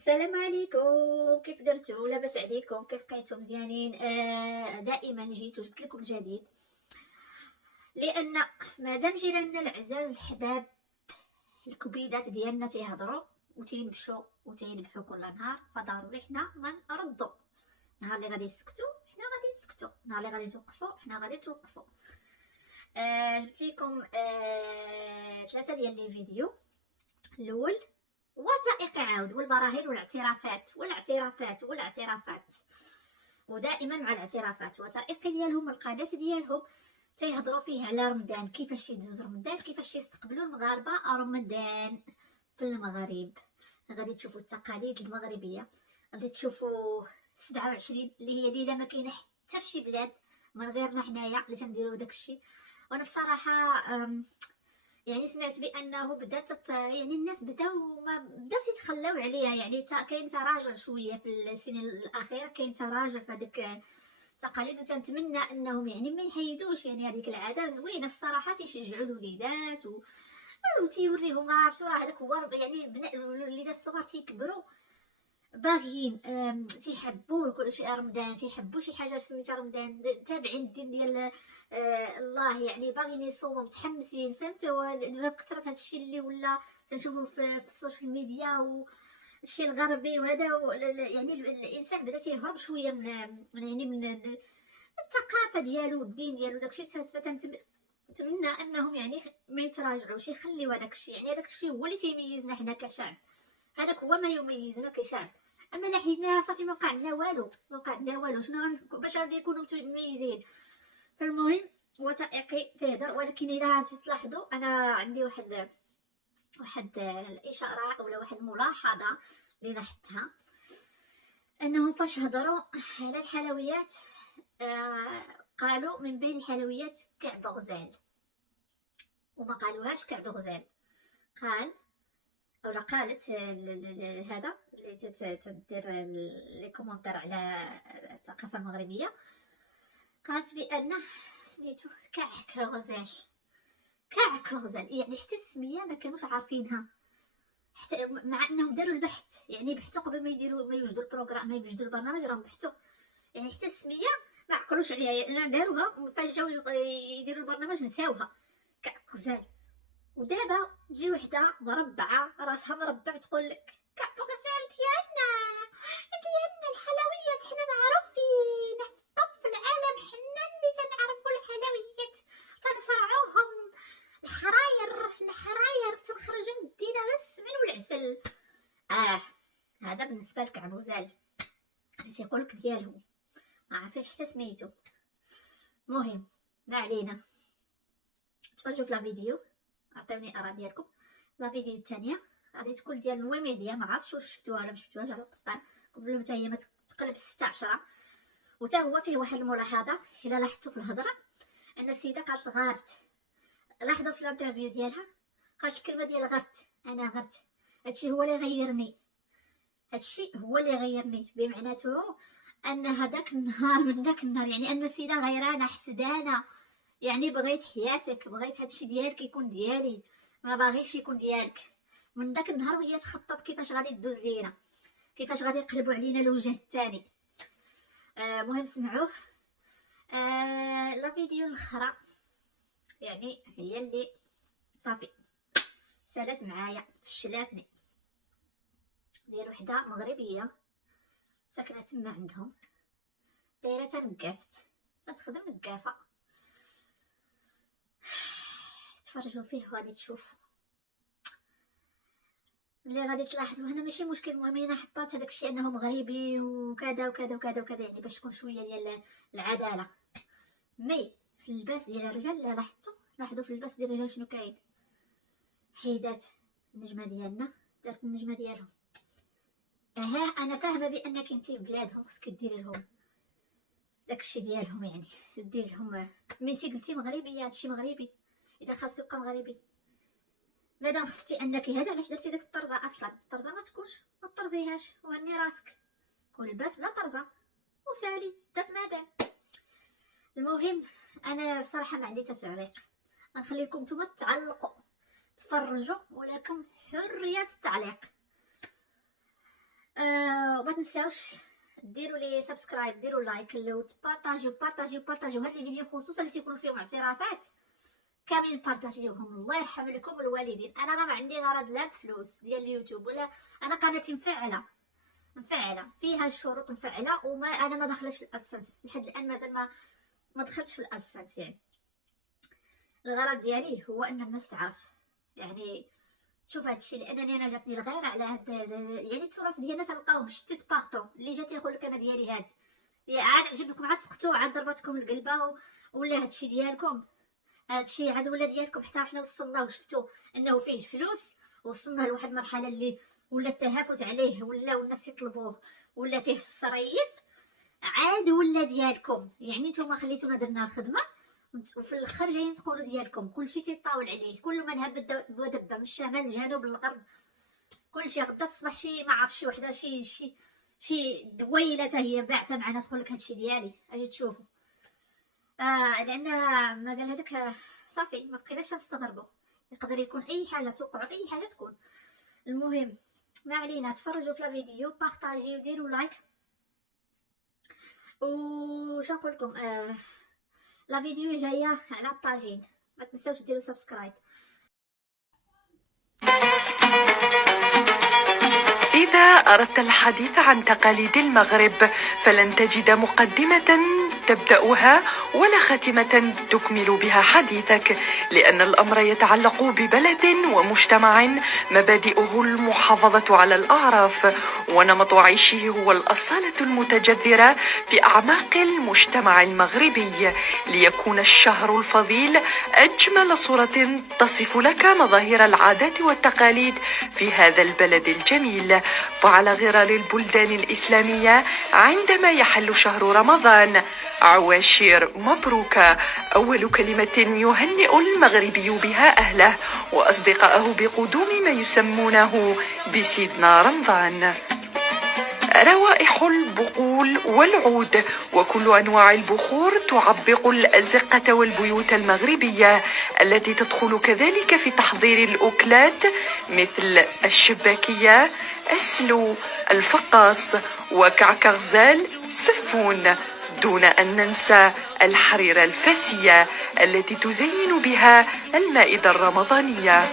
السلام عليكم، كيف درتو؟ لاباس عليكم؟ كيف بقيتو مزيانين؟ دائما جيت وجبت لكم جديد، لان مادام جيراننا العزاز الحباب الكبيدات ديالنا تيهضروا وتينبشوا وتينبحوا كل نهار، فضروري حنا ما نردوا. نهار اللي غادي يسكتوا حنا غادي نسكتوا، نهار اللي غادي توقفوا حنا غادي توقفوا. جبت لكم 3 ديال لي فيديو. الاول وثائق عاود، والبراهين والاعترافات والاعترافات والاعترافات، ودائما مع الاعترافات. وثائق ديالهم، القادة ديالهم تيهضروا فيه على رمضان، كيفاش يدوز رمضان، كيفاش يستقبلوا المغاربه رمضان في المغرب. غادي تشوفوا التقاليد المغربيه، غادي تشوفوا 27 اللي هي ليله ما كاينه حتى فشي بلاد من غيرنا حنايا اللي تنديروا داكشي. وانا بصراحه يعني سمعت بانه يعني الناس بداو تيتخلاو عليها، يعني كاين تراجع شويه في السنين الاخيره، كاين تراجع في هذيك التقاليد، وتنتمنى انهم يعني ما يحيدوش. يعني هذيك العاده زوينه في الصراحه، تيشجعوا الوليدات وتيوريهم عرفتوا راه هذاك هو يعني بناء الوليدات الصغار تيكبروا باغيين تيحبوا كل شيء رمضان، تيحبوا شي حاجه سميتها رمضان، تابعين الدين ديال الله، يعني باغيين يصوموا متحمسين. فهمتوا؟ دابا بكثرة هادشي اللي ولا تنشوفوا في السوشيال ميديا والشيء الغربي وهذا يعني الانسان بدا تيهرب شويه من الثقافه ديالو والدين ديالو داكشي. فتنتمنى انهم يعني ما يتراجعوش، يخليو هذاك الشيء. يعني هذاك الشيء هو اللي تيميزنا حنا كشعب، هذاك هو ما يميزنا كشعب. اما لا حيدناه صافي ما وقع عندنا والو، ما وقع عندنا والو. شنو باش غادي يكونوا متميزين؟ فالمهم وثائقي تهدر. ولكن الا تلاحظوا انا عندي واحد الاشاره اولا واحد الملاحظه اللي لاحظتها، انهم فاش هضروا على الحلويات قالوا من بين الحلويات كعب غزال، وما قالوهاش كعب غزال. قال اولا قالت هذا اللي تدير لي كومونتير على الثقافه المغربيه، قالت بان سميتو كعك غزال. كعك غزال يعني حتى السميه ما كانوش عارفينها، حتى مع انهم داروا البحث، يعني بحثوا قبل ما يوجدوا البروغرام، ما يوجدوا البرنامج، راهم بحثوا. يعني حتى السميه ما عقلوش عليها، داروها فاش جاو يديروا البرنامج نساوها. كعك غزال. ودابا تجي وحده مربعه راسها مربع تقول لك كعك غزال ديالنا الحلويات حنا معروفين في الطب في العالم، حنا اللي تنعرفوا الحلويات تنصرعوهم الحراير تنخرجوا مدينا غير السمن والعسل. هذا بالنسبه لكعب غزال اللي تيقولك ديالهم، ما عارفينش حتى سميتو. المهم ما علينا، تفرجوا في لا فيديو، عطيوني اراء ديالكم. لا فيديو الثانيه غادي تكون ديال نويميديا، ما عرفتش واش شفتوها ولا ما شفتوهاش، على القفطان قبل ما هي ما تقلب 6 10. وتا هو فيه واحد الملاحظه الا لاحظتوا في الهضره، ان السيده قالت غارت. لاحظوا في الانترفيو ديالها قالت الكلمه ديال غرت، انا غرت. هادشي هو اللي غيرني، هادشي هو اللي غيرني، بمعناته ان هذاك النهار، من داك النهار يعني ان السيده غيرانه حسدانه، يعني بغيت حياتك، بغيت هادشي ديالك يكون ديالي، ما باغيش يكون ديالك. من داك النهار وهي تخطط كيفاش غادي تدوز لينا، كيفاش غادي يقلبوا علينا الوجه الثاني. مهم سمعوه. لا فيديو الاخرى يعني هي اللي صافي سالات معايا، فشلاتني، ديال وحده مغربيه ساكنه تما عندهم، دايره تنقافت، تخدم نقافه. تفرجوا فيه وغادي تشوفوا اللي غادي تلاحظوا هنا. ماشي مشكل، المهم انا حطات هذاك الشيء انه مغربي وكذا وكذا وكذا وكذا، يعني باش تكون شويه ديال العداله. مي في اللباس ديال الرجال لا لاحظوا في اللباس ديال الرجال شنو كاين. حيدات النجمه ديالنا، دارت النجمه ديالهم. انا فاهمه بانك انت في بلادهم خصك ديري لهم داكشي ديالهم، يعني دير لهم من انت قلتي مغربيه هادشي مغربي، اذا خاصو يبقى مغربي. مادام خفتي انك هذا، علاش درتي داك الطرزه؟ اصلا الطرزه ما تكونش، ما طرزيهاش، وهني راسك، كون لباس بلا طرزه وسالي سدات مادام. المهم انا بصراحه ما عندي تعليق، غنخليكم نتوما تعلقوا تفرجوا، ولكن حريه التعليق. وما تنساوش ديروا لي سبسكرايب، ديروا لايك، وتبارطاجيو بارطاجيو هاد الفيديو خصوصا اللي تيكونوا فيهم اعترافات كاملين بارطاجيوهم. الله يرحم لكم الوالدين. انا راه ما عندي غرض لا بفلوس ديال اليوتيوب ولا، انا قناتي مفعله فيها الشروط مفعله، وما انا ما دخلتش في الادسنس لحد الان، مازال ما دخلتش في الادسنس. يعني الغرض ديالي هو ان الناس تعرف، يعني شوف هادشي، لانني انا جاتني الغيره على هاد يعني التراث ديالنا تلقاوه بشتت بارطو. اللي جات يقول لك انا ديالي هادي، عاد نجيب لكم عاد فقتو عاد ضربتكم القلبه ولا هادشي ديالكم، هادشي عاد ولا ديالكم. حتى حنا وصلنا وشفتوا انه فيه فلوس، وصلنا لواحد المرحله اللي ولا التهافت عليه ولا الناس يطلبوه ولا فيه الصريف، عاد ولا ديالكم. يعني نتوما خليتونا درنا الخدمه وفي الاخر جايين تقولوا ديالكم. كلشي تيطاول عليه، كل من هب ودب من الشمال الجنوب للغرب، كلشي غدا تصبح شي ما عرف شي وحده شي دويله حتى هي باعته معنا تقول لك هادشي ديالي اجي تشوفوا. لان ما قال هذاك صافي ما بقيناش نستغربوا، يقدر يكون اي حاجه توقع، اي حاجه تكون. المهم ما علينا، تفرجوا في الفيديو، بارطاجيو، ديروا لايك. وش نقول لكم، لا فيديو جايه على الطاجين، ما تنساوش ديروا سبسكرايب. إذا أردت الحديث عن تقاليد المغرب فلن تجد مقدمة تبدأها ولا خاتمة تكمل بها حديثك، لأن الأمر يتعلق ببلد ومجتمع مبادئه المحافظة على الأعراف، ونمط عيشه هو الأصالة المتجذرة في أعماق المجتمع المغربي، ليكون الشهر الفضيل أجمل صورة تصف لك مظاهر العادات والتقاليد في هذا البلد الجميل. فعلى غرار البلدان الإسلامية عندما يحل شهر رمضان، عواشير مبروكة، أول كلمة يهنئ المغربي بها أهله وأصدقائه بقدوم ما يسمونه بسيدنا رمضان. روائح البقول والعود وكل أنواع البخور تعبق الأزقة والبيوت المغربية التي تدخل كذلك في تحضير الأكلات مثل الشباكية، السلو، الفقاص، وكعكغزال، سفون، دون أن ننسى الحريرة الفاسية التي تزين بها المائدة الرمضانية.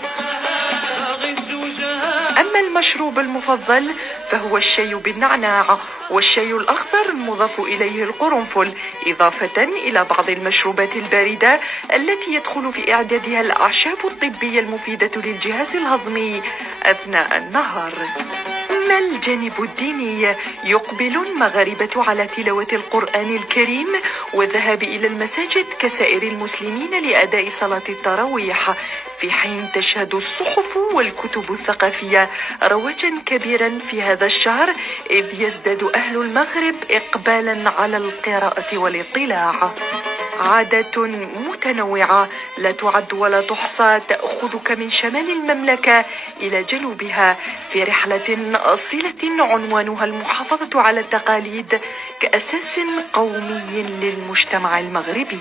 أما المشروب المفضل فهو الشاي بالنعناع، والشاي الأخضر المضاف إليه القرنفل، إضافة إلى بعض المشروبات الباردة التي يدخل في إعدادها الأعشاب الطبية المفيدة للجهاز الهضمي أثناء النهار. أما الجانب الديني، يقبل المغاربة على تلاوة القرآن الكريم والذهاب إلى المساجد كسائر المسلمين لأداء صلاة التراويح، في حين تشهد الصحف والكتب الثقافية رواجا كبيرا في هذا الشهر، إذ يزداد أهل المغرب إقبالا على القراءة والاطلاع. عادات متنوعة لا تعد ولا تحصى تأخذك من شمال المملكة إلى جنوبها في رحلة أصيلة عنوانها المحافظة على التقاليد كأساس قومي للمجتمع المغربي.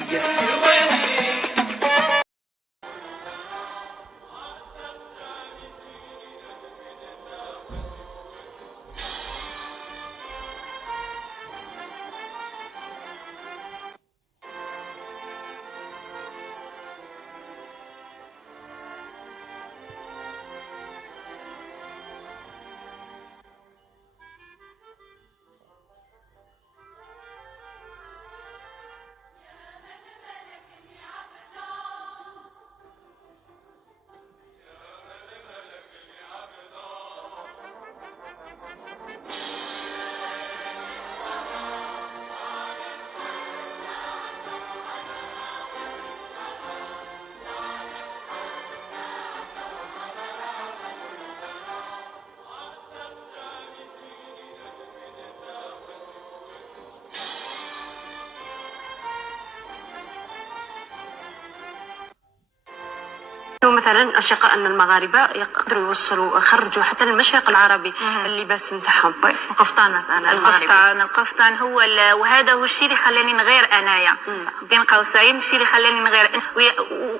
مثلا أشقائنا المغاربة يقدروا يخرجوا حتى للمشرق العربي اللباس نتاعهم. القفطان مثلا القفطان هو وهذا هو الشيء اللي خلاني نغير انايا بين قوسين. الشيء اللي خلاني نغير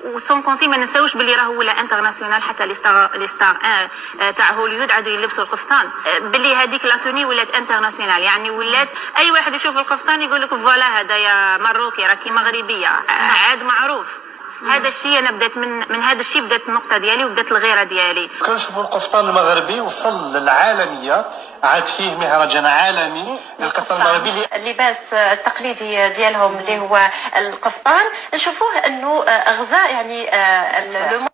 وسون كونتي ما ننساوش باللي راهو ولا انترناسيونال، حتى لي ستار تاع هوليود عادوا يلبسوا القفطان، باللي هذيك لاتوني ولات انترناسيونال، يعني ولات اي واحد يشوف القفطان يقول لك فوالا هذايا مروكي راكي مغربيه، عاد معروف. هذا الشيء انا بدات من هذا الشيء بدات النقطه ديالي وبدات الغيره ديالي. كنشوفوا القفطان المغربي وصل للعالميه، عاد فيه مهرجان عالمي للقفطان المغربي. اللباس التقليدي ديالهم اللي هو القفطان نشوفوه انه غزا يعني